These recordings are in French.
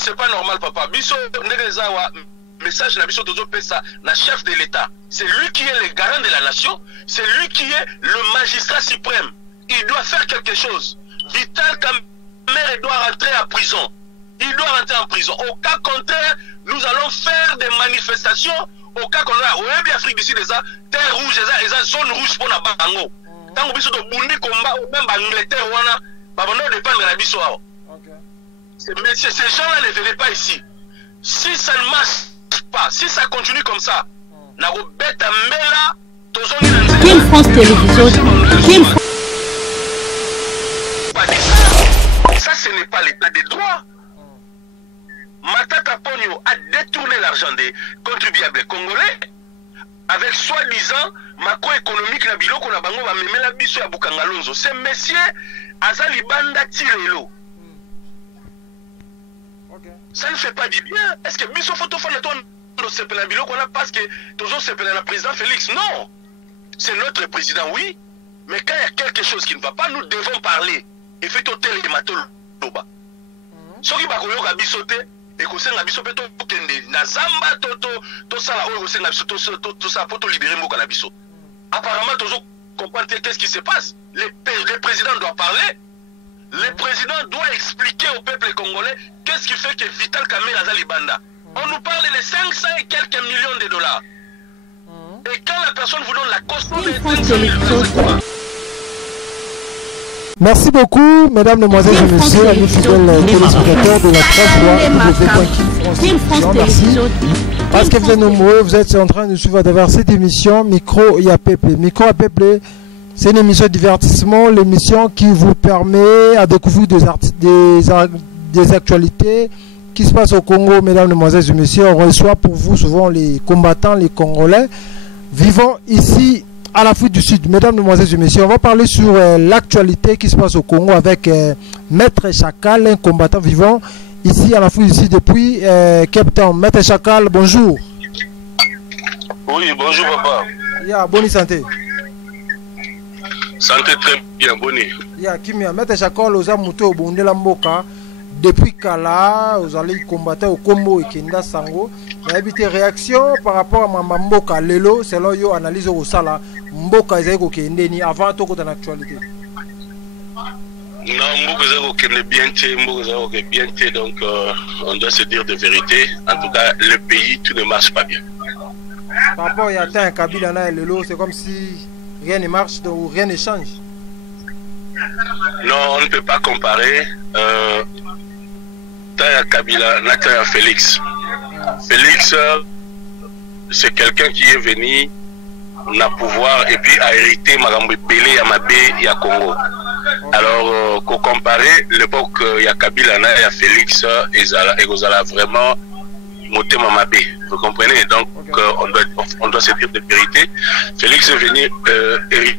c'est pas normal, papa. Biso, message na biso tozo pesa na chef de l'État. C'est lui qui est le garant de la nation. C'est lui qui est le magistrat suprême. Il doit faire quelque chose. Vital Kamerhe doit rentrer en prison. Il doit rentrer en prison. Au cas contraire, nous allons faire des manifestations. Au cas contraire, au bien Afrique d'ici déjà, terre rouge, et zone rouge pour la bango. Tant que biso de bundi combat, même Angleterre, on a dépendre de la biso. Mais ces gens-là ne venaient pas ici. Si ça ne marche pas, si ça continue comme ça, King France Télévision. Ça, ce n'est pas l'état des droits. Matata Pogno a détourné l'argent des contribuables congolais avec soi-disant macroéconomique na biloko na bango ba memela biso ya Bukangalonzo. Ce monsieur Azali Banda Tirelo. Ça ne fait pas du bien. Est-ce que biso photo fanaton no sepela biloko na parce que toujours sepela na président Félix? Non. C'est notre président, oui. Mais quand il y a quelque chose qui ne va pas, nous devons parler. Et fait au tel et mato loba. Soki bakoyoka biso te et ko senga biso pe to kende na zamba to sala oyo senga biso to sa poto libérer mboka na biso. Apparemment toujours comprendre qu'est-ce qui se passe. Le président doit parler. Le président doit expliquer au peuple congolais qu'est-ce qui fait que Vital Kamerhe Azali Banda. On nous parle de 500 et quelques millions de dollars. Et quand la personne vous donne la caution de 500 millions. Merci beaucoup, mesdames, mesdemoiselles et messieurs, amis fidèles téléspectateurs de la 3 fois. Merci. Parce que vous êtes nombreux, vous êtes en train de suivre à travers cette émission Micro à Peuple. Micro à Peuple, c'est une émission de divertissement, l'émission qui vous permet à découvrir des actualités qui se passent au Congo, mesdames, mesdemoiselles et messieurs. On reçoit pour vous souvent les combattants, les Congolais vivant ici à l'Afrique du Sud. Mesdames, mesdemoiselles et messieurs, on va parler sur l'actualité qui se passe au Congo avec Maître Chakal, un combattant vivant ici à l'Afrique du Sud depuis Cape Town. Maître Chakal, bonjour. Oui, bonjour papa. Bonne santé. Santé très bien, bonne. Kimia, Maître Chakal, aux amouteux au Bondé Lamboka. Depuis Kala, vous allez combattre au Combo et Kenda Sango. Il y a une réaction par rapport à Mboka Lelo, selon yo analyse au Sala. Mboka Zego Kendeni avant tout en actualité. Non, Mboka Zego Kendeni bien, donc on doit se dire de vérité. En tout cas, le pays, tout ne marche pas bien. Par rapport à un Kabila et Lelo, c'est comme si rien ne marche ou rien ne change. Non, on ne peut pas comparer. Kabila, Nathan Félix. Félix, c'est quelqu'un qui est venu na pouvoir et puis a hérité Magambo Belé à Mabé et à Congo. Alors, qu'on comparer l'époque, il y a Kabila et à Félix et Gozala vraiment monté Mabé. Vous comprenez? Donc, on doit se dire de vérité. Félix est venu hériter.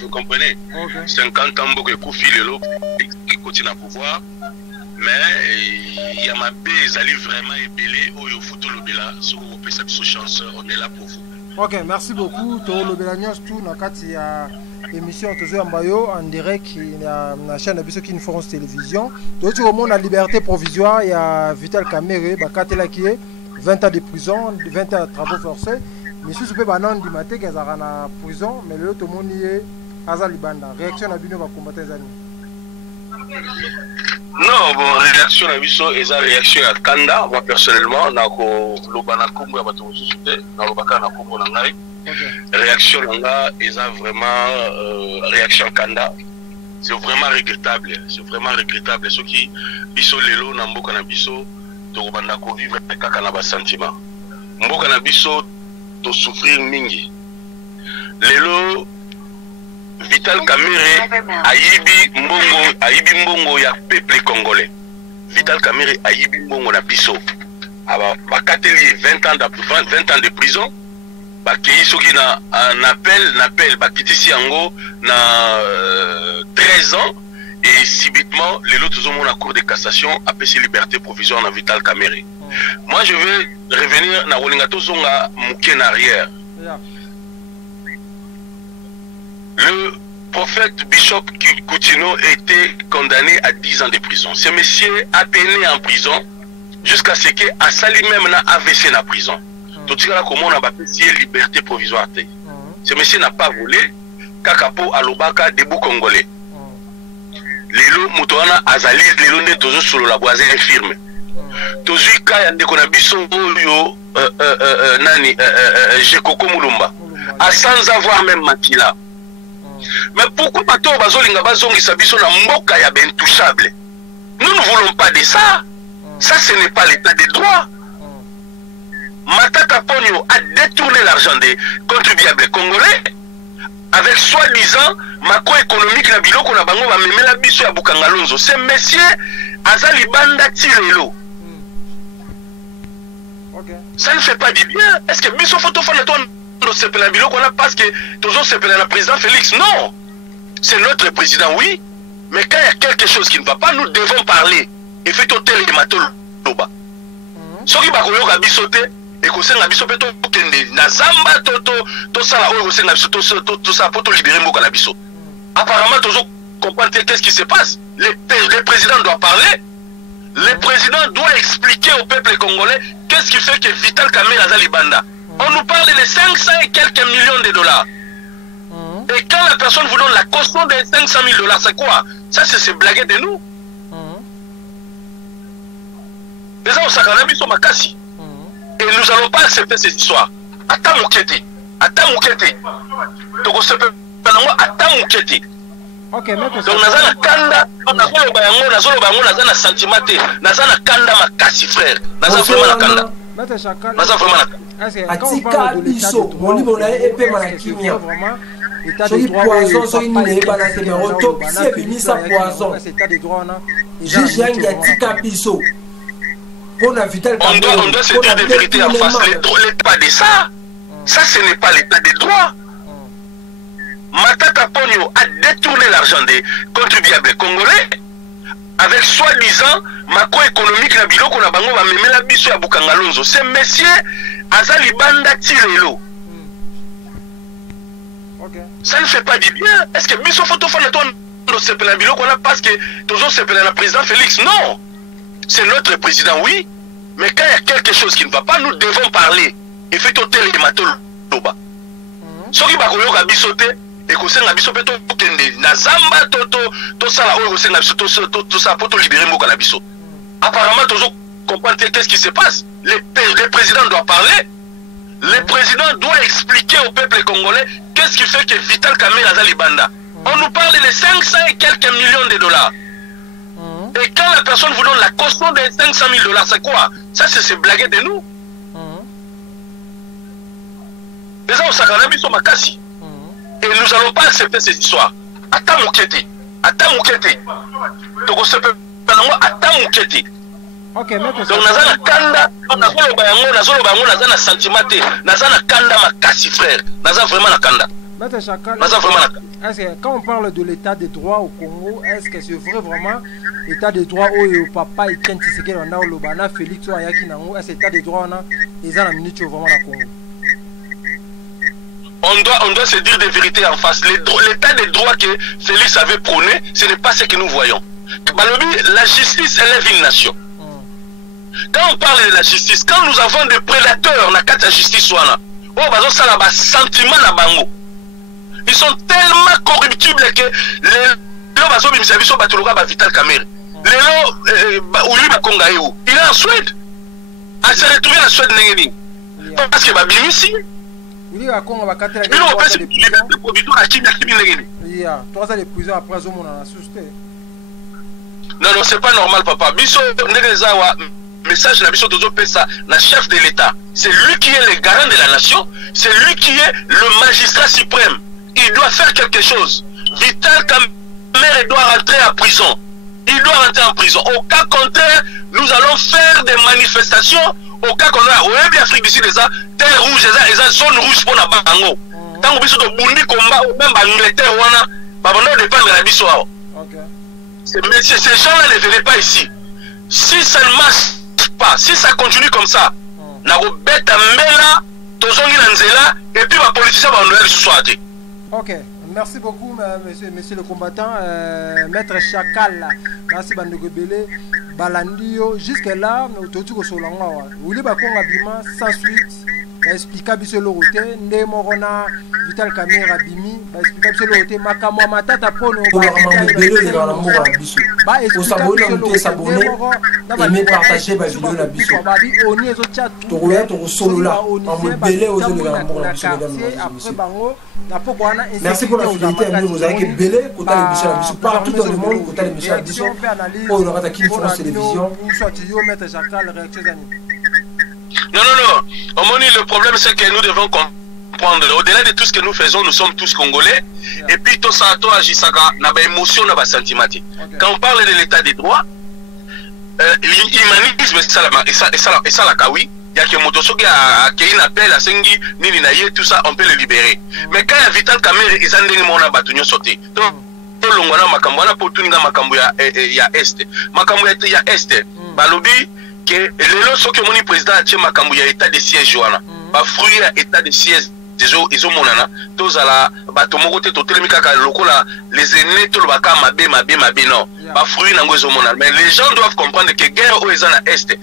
Vous comprenez? 50 ans, beaucoup de coups qui continue à pouvoir. Mais il y a ma base, elle est vraiment ébélée. Oh, il faut tout le béla. Si vous pouvez cette chance, on est là pour vous. Ok, merci beaucoup. Tout le béla, tout dans cette émission en direct sur la chaîne de France Télévision. Donc, au monde, la liberté provisoire, il y a Vital Kamerhe, qui est 20 ans de prison, 20 ans de travaux forcés. Mais si vous pouvez pas non matin qu'ils sont en prison, mais le tout le monde est Azali Banda. Réaction à Bino va combattre les années. Non, bon, réaction à Biso et la réaction à Kanda, moi personnellement, le Banakumbo a tout souté, dans le Bakanakumbo Nangai. Réaction Nanga, et ça vraiment réaction Kanda. C'est vraiment regrettable. C'est vraiment regrettable. Ceux qui Biso Lelo, Nambo Kanabiso, to Banako vivre avec un sentiment. Mbo Kanabiso, to souffrir mingi. Lelo Vital Kamerhe ayibi mbongo ya peuple congolais. Vital Kamerhe ayibi mbongo na biso. Bakateli 20 ans de prison. Bakei soki na un appel bakitisi yango na 13 ans et subitement lelo tozomona la cour de cassation apesi liberté provisoire na Vital Kamerhe. Moi je veux revenir na Rolingato Zonga Mouké en arrière. Le prophète Bishop Coutinho était condamné à 10 ans de prison. Ce monsieur a péné en prison jusqu'à ce que Asali même n'a AVC na prison. Tout ça comment on a baptisé liberté provisoire. Ce monsieur n'a pas volé. Kakapo alobaka debout congolais. Lelo mutoana azali lelo nde tozo solo la boise infirme. Tozu kaya ndeko na biso yo nani Jekoko Mulumba. Sans avoir même Makila. Mais pourquoi bato bazolinga bazongisa biso na mboka ya bentouchable? Nous ne voulons pas de ça. Ça ce n'est pas l'état de droit. Matata Ponyo a détourné l'argent des contribuables congolais avec soi-disant macroéconomique na biloko na bango ba memela biso ya Bukangalonzo. Ce monsieur azali banda tirelo. Ça ne fait pas du bien. Est-ce que biso photo fa na toi sepela biloko na parce que toujours sepela na président Félix? Non. C'est notre président, oui. Mais quand il y a quelque chose qui ne va pas, nous devons parler. Et fait au tel mato loba. Soki ba koyoka bisote et ko senga biso peto kende na zamba to sala o ko senga biso to sa poto libérer mboka na biso. Apparemment toujours comprendre qu'est-ce qui se passe. Le président doit parler. Le président doit expliquer au peuple congolais qu'est-ce qui fait que Vital Kamerhe azali banda. On nous parle de 500 et quelques millions de dollars. Et quand la personne vous donne la caution de 500 000 $, c'est quoi? Ça, c'est se blaguer de nous. Les gens, on s'accorde sur ma casse. Et nous n'allons pas accepter cette histoire. Attends, Mouketi. Attends, Mouketi. Donc, on se peut pas. Attends, Mouketi. Donc, nous avons kanda, nous avons un sentiment, nous avons kanda ma casse, frère. Nous avons vraiment la kanda. Nous avons vraiment la kanda. Atika biso molibo na epe malakimia soki poison soki nini ebana te mais autopsie ebimisa poison juge yangi atika biso mpona Vital Kamerhe. On doit se dire des vérités en face. L'état de ça, ça ce n'est pas l'état de droit. Matata Ponyo a détourné l'argent des contribuables congolais avec soi-disant macroéconomique na biloko na bango ba memela biso ya Bukangalonzo. Ce monsieur azali banda tirelo. Ça ne fait pas du bien. Est-ce que biso photo fa na toi no sepela biloko na parce que toujours sepela na président Félix? Non. C'est notre président, oui. Mais quand il y a quelque chose qui ne va pas, nous devons parler. Et fait au tel mato loba. Soki ba koyoka bisote et ko senga biso peto kende na zamba to sala o ko senga biso to sa poto libérer mboka na biso. Apparemment toujours comprendre qu'est-ce qui se passe. Le président doit parler. Le président doit expliquer au peuple congolais qu'est-ce qui fait que Vital Kamerhe azali banda. On nous parle de 500 et quelques millions de dollars. Et quand la personne vous donne la caution de 500 000 $, c'est quoi? Ça, c'est se blaguer de nous. Les gens, on s'accorde sur ma casse. Et nous n'allons pas accepter ces histoires. Attends, Mouketi. Attends, Mouketi. Donc, on se peut pas. Attends, Mouketi. Donc, nous avons un kanda. Nous avons un sentiment. Nous avons un kanda, ma casse, frère. Nous avons vraiment un kanda. Est-ce que quand on parle de l'état de droit au Congo, est-ce que c'est vrai vraiment l'état de droit où papa et Ken Tshisekedi on a le bana Félix ou Ayaki Nango, est-ce que l'état de droit on a les gens la minute vraiment la Congo? On doit se dire des vérités en face. L'état de droit que Félix avait prôné, ce n'est pas ce que nous voyons. La justice élève une nation. Quand on parle de la justice, quand nous avons des prédateurs dans la justice, ils sont tellement corruptibles que les Vital Kamerhe. Il est en Suède. Il s'est retrouvé en Suède. Parce que Babimisi. Il a Congo non, non, c'est pas normal, papa. Biso Nerezawa, message na biso tozo pesa na chef de l'État. C'est lui qui est le garant de la nation. C'est lui qui est le magistrat suprême. Il doit faire quelque chose. Vital Kamerhe doit rentrer en prison. Il doit rentrer en prison. Au cas contraire, nous allons faire des manifestations. Au cas contraire, au Web Afrique d'ici déjà, terre rouge, les zones rouges pour la bango. Tant que biso de Bundi combat ou même Angleterre wana, babano dépend de la biso. Mais ces gens-là ne venaient pas ici. Si ça ne marche pas, si ça continue comme ça, na bête mela, tozongi na nzela, et puis les politiciens vont nous le soir. Ok, Merci beaucoup, monsieur le combattant, maître Chakal. Merci, Bandego Belé. Balandio, jusque-là, nous avons tout sur l'angle. Vous voulez qu'on sans suite, expliquer sur le route, Nemorona, Vital Kamera Bimi, expliquer sur le route, Makamo Matata Pono, s'abonner, aimer partager la vidéo la biso. Merci pour la fidélité, vous avez belé, partout dans le monde, côté l'émission la biso. Oh, on aura qui font la télévision. Non. Au moins, le problème, c'est que nous devons comprendre. Au-delà de tout ce que nous faisons, nous sommes tous Congolais. Et puis, tout ça, toi, Agisaka, n'a pas émotion, n'a pas sentiment. Quand on parle de l'état des droits, l'humanisme, et ça, la kawi, il y a que Motosoki a un appel à Sengi, Nini Naye, tout ça, on peut le libérer. Mais quand il y a Vital Kamere, ils ont dit qu'on a battu sauté. Donc, longwana makambo na potuninga makambo ya est makambo ya est balobi que lelo soki moni président atie makambo ya état de siège wana ba fruit ya état de siège izo monana tozala bato moko te totelemi kaka lokola les aînés to baka mabe non ba fruit nango izo monana. Mais les gens doivent comprendre que guerre o eza na est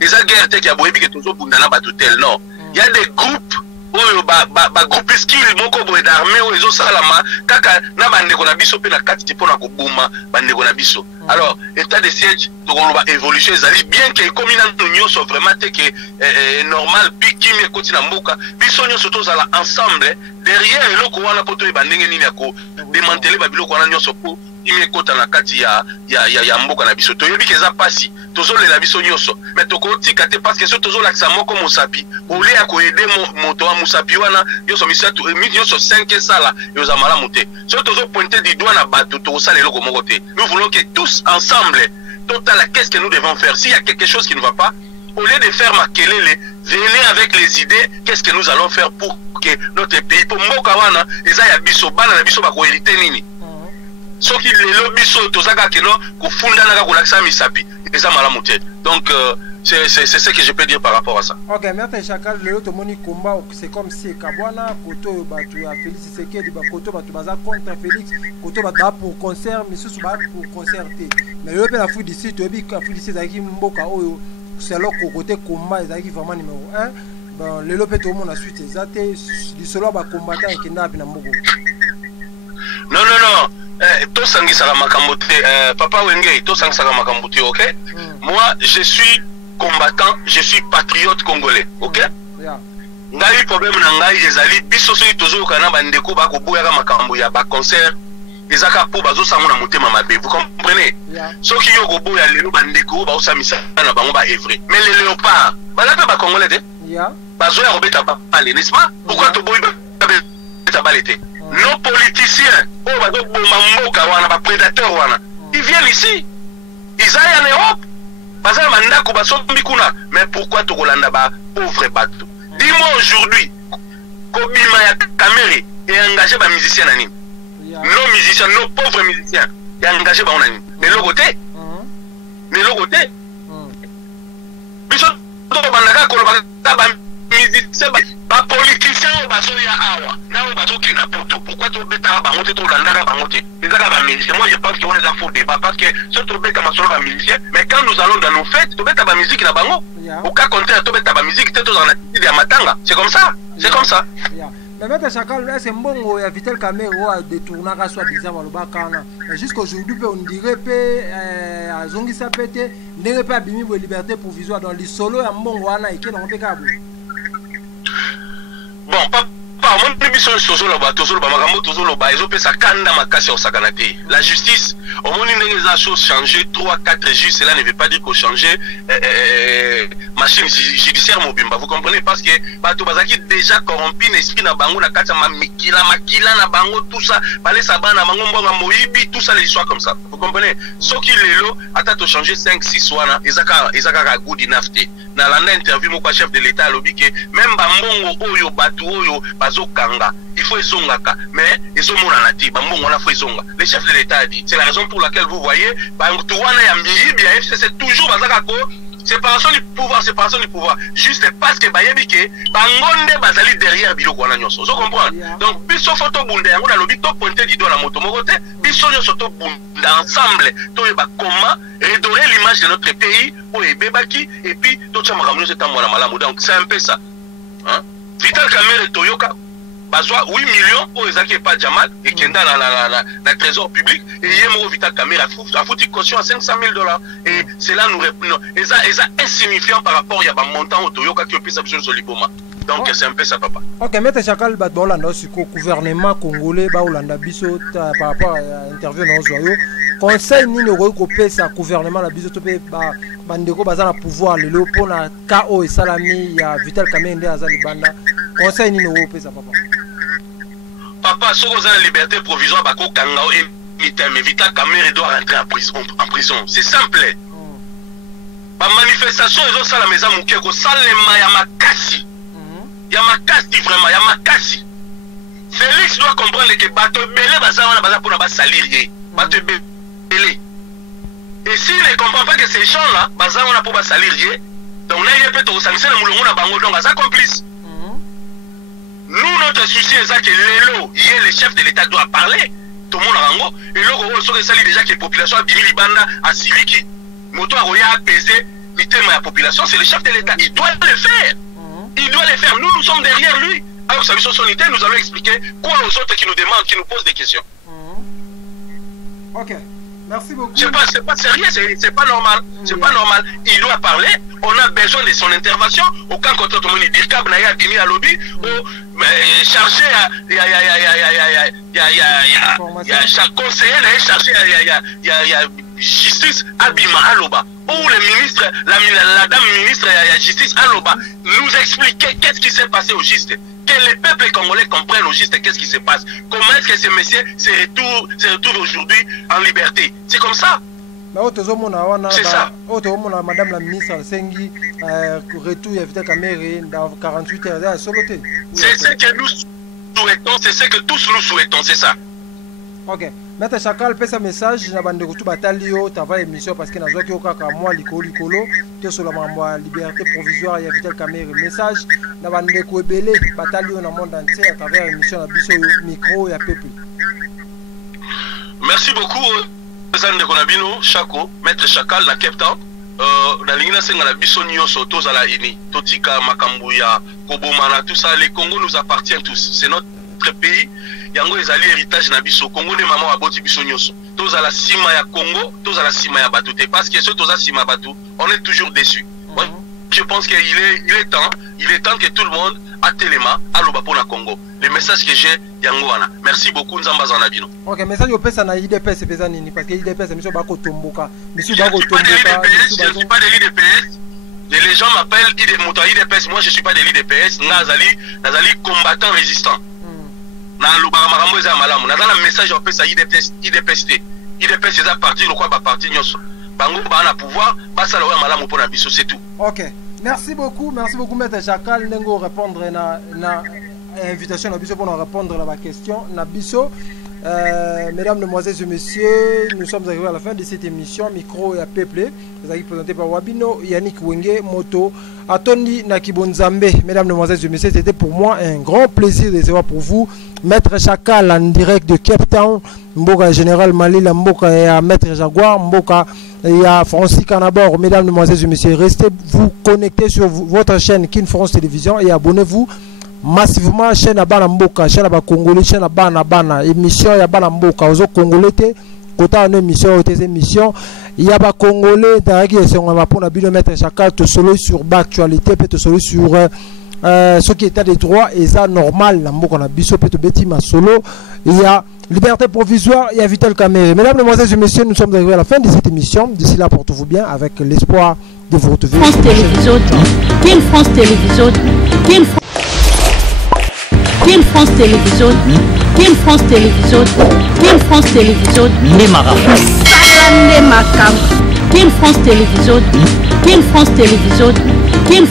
eza guerre te ya boyebi que tozo bundana bato tel non. Il y a des groupes oyo ba groupe skill moko boye d'armée oyo ezo salama kaka na bandeko na biso pe na kati te pona ko buma bandeko na biso. Alors état de siège to koloba évolution ezali bien que comme na nyonso vraiment te que normal biki mi ekoti na mboka biso nyonso tozala ensemble derrière eloko wana poto e bandenge nini yako démanteler ba biloko wana nyonso po ime kota na kati ya mboka na biso toyebi ke eza pasi tozolela biso nyonso mais tokotika te parce que so tozolakisa moko mosapi ole ya koyede moto wa mosapi wana nyonso misatu nyonso 5 sala yoza malamu te so tozopointe du doigt na bato tokosala eloko moko te. Nous voulons que tous ensemble total qu'est-ce que nous devons faire. S'il y a quelque chose qui ne va pas, au lieu de faire makelele, venez avec les idées qu'est-ce que nous allons faire pour que notre pays pour mboka wana eza ya biso bana na biso ba ko hériter nini. Soki lelo biso tozaka keno kufunda na kolakisa misapi eza malamu te. Donc c'est ce que je peux dire par rapport à ça. OK, merci Chakal. Le tomoni combat c'est comme si Kabwana koto batu ya Félix Tshisekedi ba koto batu baza contre Félix koto batu pour concert mais sous ba pour concerter. Mais le pe la Afrique d'ici to bi Afrique d'ici zaki mboka oyo c'est là côté combat zaki vraiment numéro 1. Bon le lope to mona suite ezate du solo ba combattant et kenda na mboko. Non. Tout sangisaka makambo te papa Wenge tout sangisaka makambo te, OK? Moi je suis combattant, je suis patriote congolais, OK? Ngai problème na ngai ezali biso soki tozoka na bandeko ba ko boyaka makambo ya ba concert ezaka po bazo samona motema mabe, vous comprenez? Soki yo ko boya lelo bandeko ba osamisa na bango ba evre. Mais les léopards bala pe ba congolais te? Bazo ya robeta ba parler, n'est-ce pas? Pourquoi to boy ba beta balete? Nos politiciens, ils viennent ici. Ils aillent en Europe. Mais pourquoi tu as pauvre bateau? Dis-moi aujourd'hui, Kobima ya Kamere est engagé par musiciens. Nos musiciens, nos pauvres musiciens, est engagé par nani. Mais le côté, ba politicien bazo ya awa na bazo ki na poto pourquoi to beta ba monter to landaka ba monter les gars ba musicien. Moi je pense qu'on les a faux débat parce que ce to beta ma solo ba musicien mais quand nous allons dans nos fêtes to beta ba musique na bango au cas contraire to beta ba musique te to dans la tête ya matanga. C'est comme ça. Mais maintenant Chakal c'est mbongo ya Vital Kamere a détourné ka soit bizarre waloba kana jusqu'aujourd'hui on dirait pe azongisa pété ndenge pe abimi bo liberté provisoire dans les solo ya mbongo wana ikena on pe kabou. Bon, papa, mon émission la justice, au moins les choses changé 3-4 juges, cela ne veut pas dire qu'on change machine judiciaire mobile. Vous comprenez? Parce que Bato Bazaki déjà corrompu l'esprit na bango, la kata makila na bango, tout ça, balé saban na bango, mbonga moibi, tout ça, les histoires comme ça. Vous comprenez? Ce qui est là, attends, changer 5-6 wana, ezaka good enough te. Na landa interview mon chef de l'état lobby que même bambongo oyo batu oyo bazokanga il faut ezongaka mais ezomona na ti bambongo na faut ezonga. Le chef de l'état a dit c'est la raison pour laquelle vous voyez bantu wana ya mbibi ya FCC toujours bazaka ko séparation du pouvoir. Juste parce que Bayebike, Bangonde Bazali derrière Biloko wana nyonso. Vous comprenez? Donc, biso photo bunda, on a lobby to pointer du doigt la moto mogote, biso nyonso to bunda ensemble, to yeba comment redorer l'image de notre pays, pour ebebaki, et puis, to tcha maramu c'est un mwana malamu. Donc, c'est un peu ça. Hein? Vital Kamerhe Toyoka, Bazwa 8 millions, pour Ezaki pas Jamal, et Kenda la trésor public, et Yemo Vital Kamerhe a foutu caution à $500 000. Et cela nous répond. Et ça insignifiant par rapport à un montant au Toyoka qui a pu s'absorber sur l'Iboma. Donc c'est un peu ça, papa. Ok, Maître Chakal, le gouvernement congolais, Baolanda Bisso, par rapport à l'interview dans Zoyo, conseil ni le recoupé sa gouvernement, la Bisso, Bandeko, Bazana pouvoir, le lot pour la KO et Salami, il y a Vital Kamerhe Azali Banda, conseil ni le recoupé sa papa. Papa, si vous avez la liberté provisoire, Bako Kangao et mais Vital Kamerhe doit rentrer en prison. C'est simple. La manifestation, ils ont ça à la maison, Moukeko, Salema, Yamakasi. Yamakasi, vraiment, Yamakasi. Félix doit comprendre que Bato Belé, Baza pour la salir. Bato Belé. Et s'il ne comprend pas que ces gens-là, Baza pour la salir, donc là, il y a peut-être sanctionner Moulomona Bango, donc Baza complice. Nous, notre souci est que le chef de l'État doit parler. Tout le monde a rango. Et là, on sait déjà que la population a bimi Libanda à Siliki. Moto a apaisé le thème de la population, c'est le chef de l'État. Il doit le faire. Il doit le faire. Nous sommes derrière lui. Alors, sa mission solitaire, nous allons expliquer quoi aux autres qui nous demandent, qui nous posent des questions. Ok. Merci beaucoup. C'est pas sérieux, c'est pas normal. C'est pas normal. Il doit parler. On a besoin de son intervention. Aucun côté, tout le monde dit Kab Naya Bimi à lobby ou chargé il y a chaque conseiller chargé il y a justice Abima Aloba ou le ministre la dame ministre de la justice Aloba nous expliquer qu'est-ce qui s'est passé au juste, que les peuples congolais comprennent au juste qu'est-ce qui se passe, comment est-ce que ce monsieur se retrouve aujourd'hui en liberté. C'est comme ça. C'est ça. Madame la ministre Sengi retour à Vital Kamerhe dans 48 heures. C'est ce que nous souhaitons, c'est ce que tous nous souhaitons, c'est ça. Ok. Maître Chakal, fais un message. Je vais vous batalio, tu as émission parce que nous avons moi likolo, tu es sur la liberté provisoire et Vital Kamerhe. Message, nous avons belé batalio dans le monde entier à travers l'émission de Bisso Micro et à Peuple. Merci beaucoup. De Konabino, Chako, Maître Chakal, na Cape Town, na lingina senga na biso nyonso tozala ini, totika makambuya, kobomana, tout ça, les Congo nous appartient tous. C'est notre pays. Yango ezali héritage na biso. Congo ne maman aboti biso nyonso. Tozala sima ya Congo, tozala sima ya Batouté. Parce que ceux toza sima Batou, on est toujours déçus. Je pense qu'il est temps que tout le monde a téléma à l'Obapona Congo. Le message que j'ai, Yangoana. Merci beaucoup, Nzamba Zanabino. Ok, message au PES na IDPS, c'est pesant parce que IDPS, c'est M. Bako Tomboka. Je ne suis pas de l'IDPS. Les gens m'appellent IDPS. Moi, je ne suis pas de l'IDPS. Nazali combattant résistant. Dans le message au PES à IDPS. IDPS, c'est à partir de quoi partir Bango a pouvoir, c'est tout. Ok, merci beaucoup, Maître Chakal. Nengo répondre na invitation na biso pour nous répondre à la question na biso. Mesdames, Demoiselles et Messieurs, nous sommes arrivés à la fin de cette émission Micro et à Peuple. Vous avez présenté par Wabino, Yannick Wenge, Moto, Atondi Nakibonzambe. Mesdames, Demoiselles et Messieurs, c'était pour moi un grand plaisir de recevoir pour vous Maître Chakal en direct de Cape Town, Mboka Général Malila, Mboka et à Maître Jaguar, Mboka et à Francis Canabor. Mesdames, Demoiselles et Messieurs, restez vous connectés sur votre chaîne King France Télévision et abonnez-vous massivement chaîne à Banamboka, chaîne à Congolais, chaîne à Bana, émission à Banamboka, aux Congolais, côté en émission, aux émissions, il y a des Congolais, d'ailleurs, si on va pour la Maître Chakal, te solo sur l'actualité, peut te solo sur ce qui est des droits, et ça normal, on a biso, peut te bêti ma solo, il y a liberté provisoire, il y a Vital Kamerhe. Mesdames, Demoiselles et Messieurs, nous sommes arrivés à la fin de cette émission. D'ici là, portez-vous bien avec l'espoir de vous retrouver. France Télévision, King France Télévision, King France Télévision, King France Télévision, King France Télévision, King France Télévision, King France Télévision, King